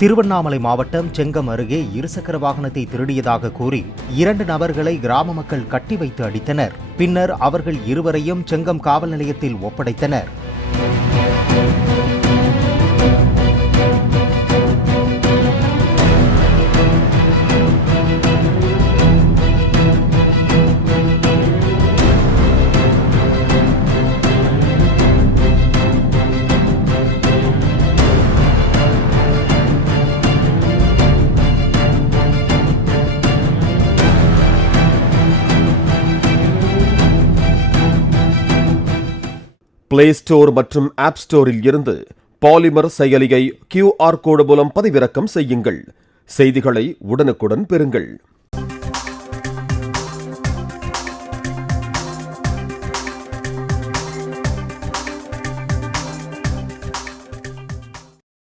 திருவண்ணாமலை மாவட்டம் செங்கம் அருகே இருசக்கர வாகனத்தை திருடியதாக கூறி 2 நபர்களை கிராம மக்கள் கட்டி வைத்து அடித்தனர். பின்னர் அவர்கள் இருவரையும் செங்கம் காவல் நிலையத்தில் ஒப்படைத்தனர். பிளே ஸ்டோர் மற்றும் ஆப் ஸ்டோரில் இருந்து பாலிமர் செயலியை QR கோடு மூலம் பதிவிறக்கம் செய்யுங்கள். செய்திகளை உடனுக்குடன் பெறுங்கள்.